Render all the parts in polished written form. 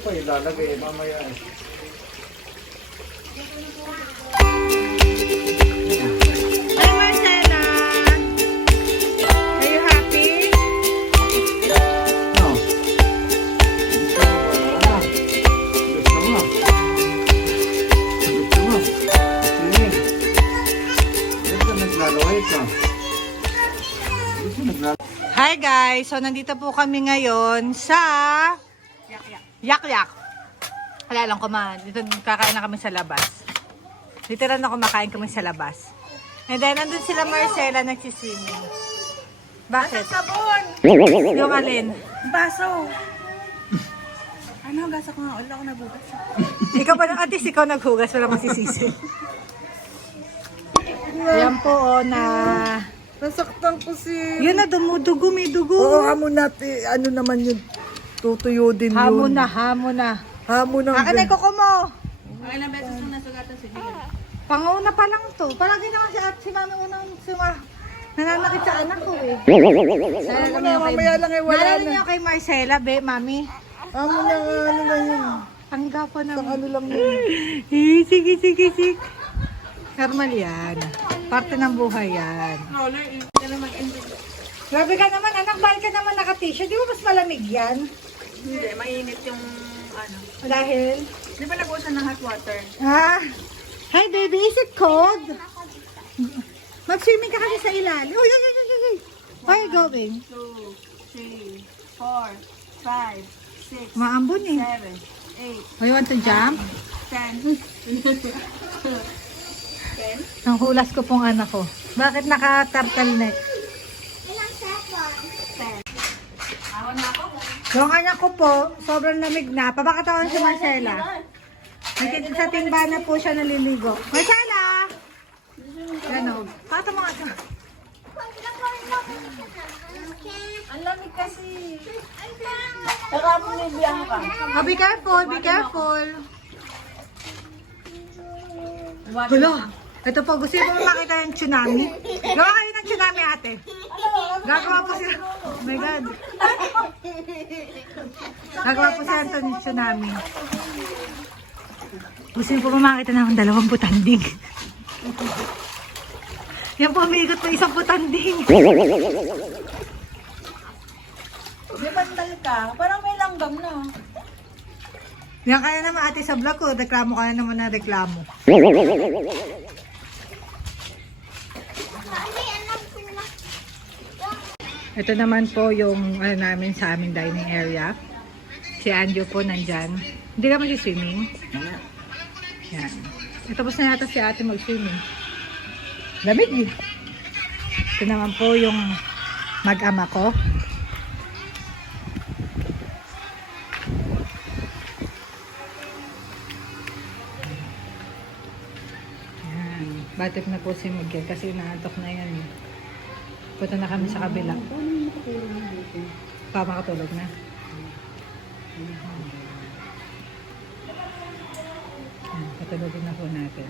Pa ilalagay mamaya eh. Hi Marcela! Are you happy? No. Gusto mo. Gusto mo. Sige. Gusto naglalaway ka. Gusto naglalaway. Hi guys! So nandito po kami ngayon sa Yak-Yak. Wala lang dito kakain na kami sa labas. Dito lang na kumakain kami sa labas. And then nandun sila Marcela nagsiswimming. Bakit? Sabon! Yung alin? Baso! Ano, gasa ko nga. Wala ko nabugas. Ikaw pa at least ikaw naghugas, wala masisisi. Yan po na... Nasaktan ko si... Yun na, dumudugo, may dugo. Oo, hamon natin. Ano naman yun? Tutuyo din Hamon yun. na, hamon na. Hamon ng... Akin ay kuko mo. Ang ilang beses nung nasugatan si Gio. Panguna pa lang to. Palagi na kasi at si mami unang nananakit sa anak ko eh. Hamon na, mamaya lang ay wala Naalala na. niyo kay Marcela, be, mami? Hamon na, ano na yun. Ang gapo Isang naman. ano lang yun. Sige. Normal yan. Parte ng buhay yan. Grabe ka naman, anak, bakit ka naman naka-t-shirt? Di ba mas malamig yan? Hindi, mainit yung ano. Dahil? Di ba nag-usan ng hot water? Ah, hi baby, is it cold? Mag-swimming ka kasi sa ilalim. Uy. Where are you going? 2, 3, 4, 5, 6, Maambon eh. 7, 8, Oh, you want to jump? 10. Ang hulas ko pong anak ko. Bakit naka-turtleneck? Yung anak ko po, sobrang lamig na. Pabakatawan si Marcela. Nakita sa timba na po siya naliligo. Marcela! Ganon. Pato mga ka. Ang lamig kasi. Saka mo may biyang ka. Oh, be careful, be careful. Hala! Ito po, gusto mo makita yung tsunami? Gawa kayo ng tsunami, ate. Gagawa po siya. Oh my God. Gagawa po siya ng tsunami. Gusto mo po makita ng dalawang butanding. Yan po, umiikot po isang butanding. May bandal ka. Parang may langgam na. Yan kaya naman ate sa vlog ko, reklamo ka na naman ng reklamo. Ito naman po yung ano namin sa aming dining area. Si Anjo po nandyan. Hindi ka mag-swimming? Yan. Tapos na yata si ate mag-swimming. Lamig eh. Ito naman po yung mag-ama ko. Yan. Batik na po si Miguel kasi naantok na yan. Punta na kami sa kabila. Makatulog na. Patulogin na po natin.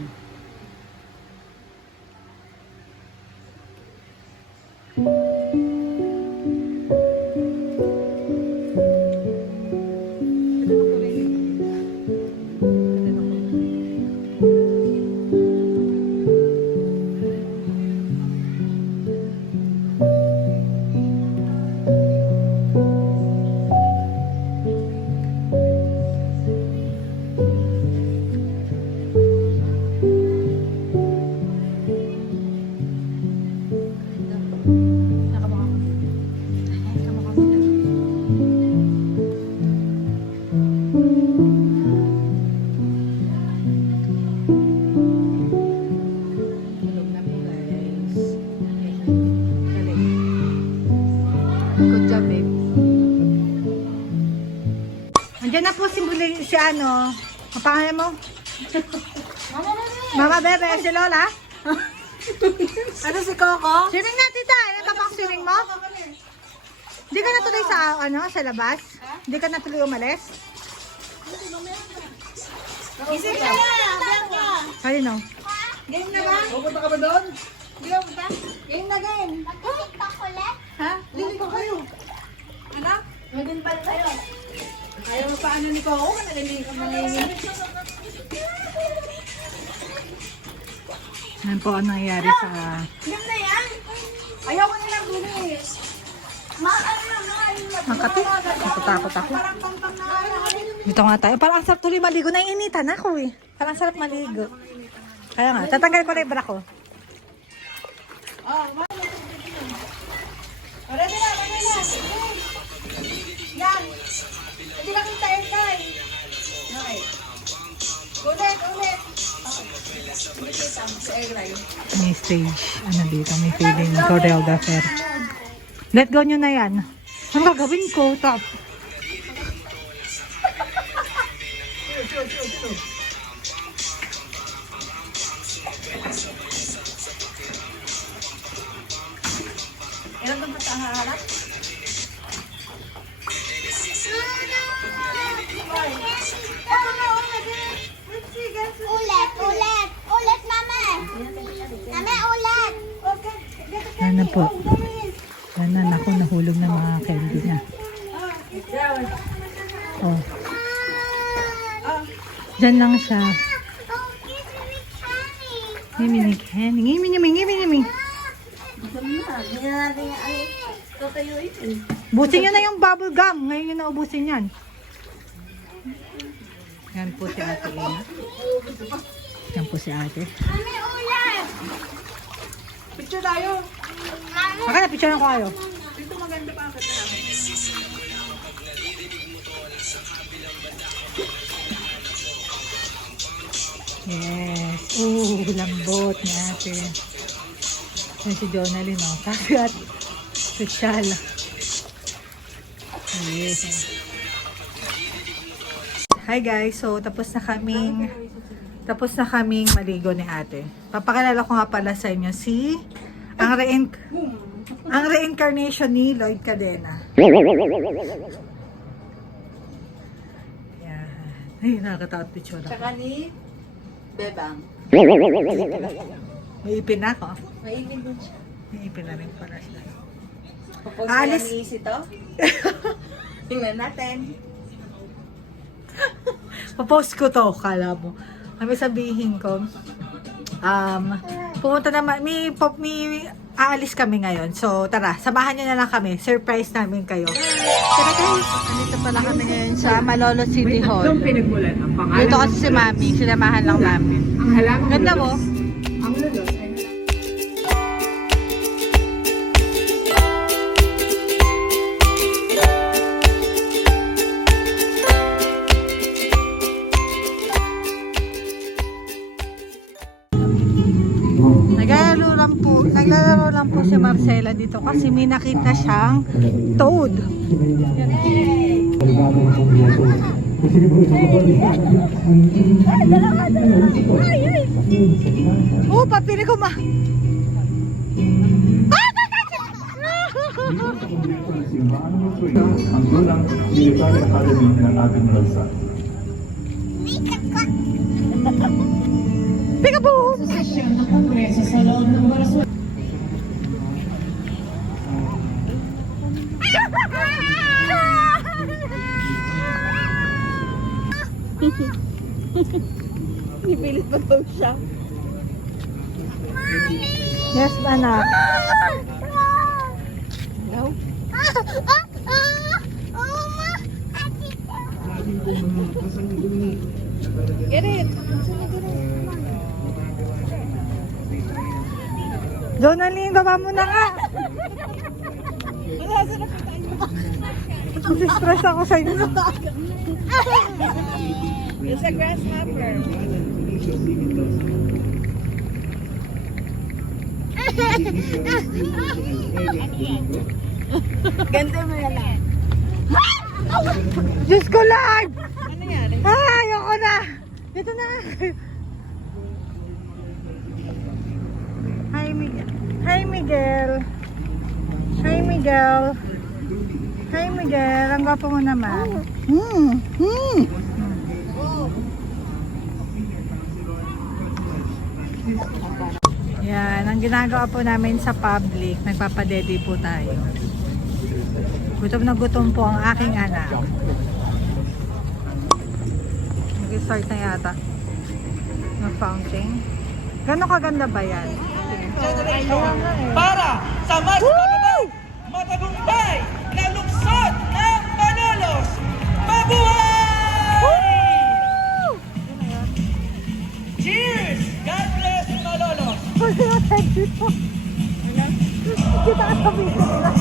Good job, babe. Andiyan na po si ano. Ang pangalan mo? Mama Bebe, si Lola. Ano si Coco? Swimming na, tita. Ano tapang swimming mo? Hindi ka natuloy sa, sa labas? Hindi ka natuloy umalis? Isip ka na! Kanino? Game na ba? Pupunta ka ba doon? Game na game. Ha? Lili ko kayo. Ano? Magin pala tayo. Ayaw mo paano ni Coco? Nagaling ka manginginig. Yan po ang nangyari sa... Yan na yan. Ayaw ko nilang bulis. Makati. Natatakot ako. Dito nga tayo. Parang ang sarap tuloy maligo. Naiinitan ako eh. Parang ang sarap maligo. Kaya nga, tatanggal ko na yung bra ko. Ready na, ready na. Yan. Hindi na kita Ekay. Okay. Ulit, ulit. Hindi kita, si Egray. May stage. Ano dito? May feeling choreographer. Let go nyo na yan. Ang gagawin ko? Top. Ilan ba sa harap? Ulit, ulit, ulit, mama. Mama, ulit. Yan na po. Yan na. Naku, nahulog na mga candy niya. Oh. Diyan lang siya. Ngimi candy. Ngimi. Busin nyo na yung bubble gum. Ngayon nyo na ubusin yan. Yan po si ate Ina. Yan po si ate. Mami, ulit. Picture tayo. Baka na-picture ko kayo. Dito maganda pa ako. Yes. Lambot ni ate. Yan si Jonalyn, oh. Kagat. Sosyal. Yes. Hi guys. So, tapos na kaming maligo ni ate. Papakilala ko nga pala sa inyo si ang reincarnation ni Lloyd Cadena. Yan. Ay, nakakatakot picture ako. Tsaka ni Bebang. May ipin na ako. Maipin din siya. May ipin na rin pala siya. Kapag Alis. ni Easy to. Tingnan natin. Papost ko to, kala mo. Kami sabihin ko, pumunta naman, may aalis kami ngayon. So, tara, samahan nyo na lang kami. Surprise namin kayo. Tara guys, andito pala kami ngayon sa Malolo City Hall. pinagmulan ang pangalan. Dito kasi si Mami, sinamahan lang namin. Ang halaman Ganda mo. Ang lulos ay Naglalaro lang po si Marcela dito kasi may nakita siyang toad. Oh, papili ko ma. Ang gulang Military Academy ng ating bansa. Peekaboo! Ipilit pa daw siya. Yes, anak. No? Get it! Jonalyn, baba mo na nga. Stress ako sa inyo. It's a grasshopper. Ganda mo yan lang. Diyos ko lang! Ano nangyari? Ay, ayoko na. Dito na. Hi, Miguel. Hi, Miguel. Hi, Miguel. Hi, Miguel. Ang gwapo mo naman. Yan, ang ginagawa po namin sa public, nagpapadede po tayo. Gutom na gutom po ang aking anak. mag-start na yata. Ng fountain. Gano'ng kaganda ba yan? Para sa mas matagumpay na lungsod ng Malolos. Mabuhay! Cheers! God bless Malolos! Kita ka sa video nila.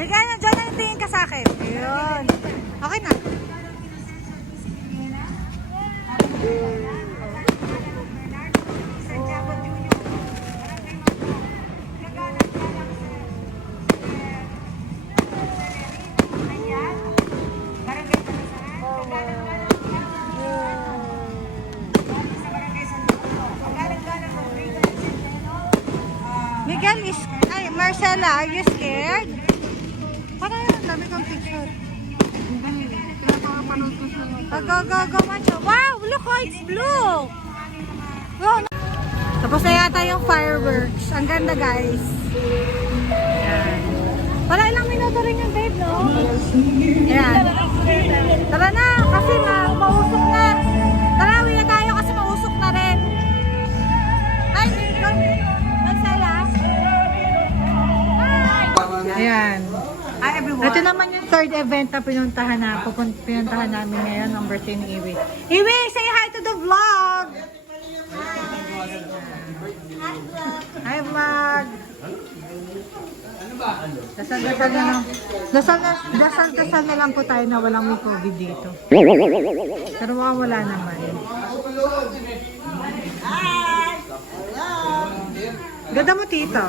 Ligay na dyan ang tingin ka sa akin. Ayun. Okay na. Miguel is... Ay, Marcela, are you scared? Parang yun, dami kong picture. Go, macho. Wow, look how it's blue. Wow. Tapos na yata yung fireworks. Ang ganda, guys. Ayan. Wala ilang minuto rin yung babe, no? Ayan. Tara na, kasi mausok na. Tara, uwi na tayo kasi mausok na rin. Ay, Marcela. Ayan. Ito naman yung third event na pinuntahan namin ngayon, ang birthday ni Iwi. Iwi, say hi to the vlog! Hi vlog! Dasal na lang po tayo na walang may COVID dito. Pero mukhang wala naman. Ganda mo, tito.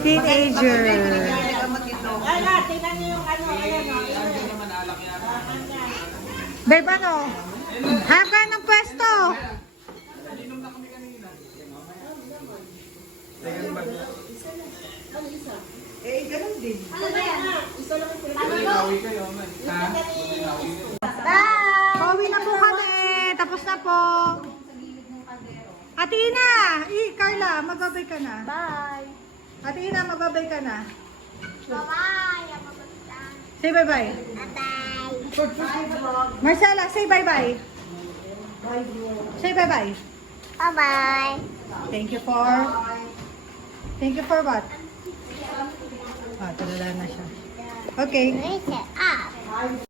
Teenager. Babe, ano? Hanap ka ng pwesto. Ganun din. Pauwi na po kami. Tapos na po. Ate Ina! Carla, magbabay ka na. Bye. Ate Ina, magbabay ka na. Bye-bye. Say bye-bye. Bye-bye. Marcela, say bye-bye. Say bye-bye. Bye-bye. Thank you for what? Ah, tulala na siya. Okay. Raise it up.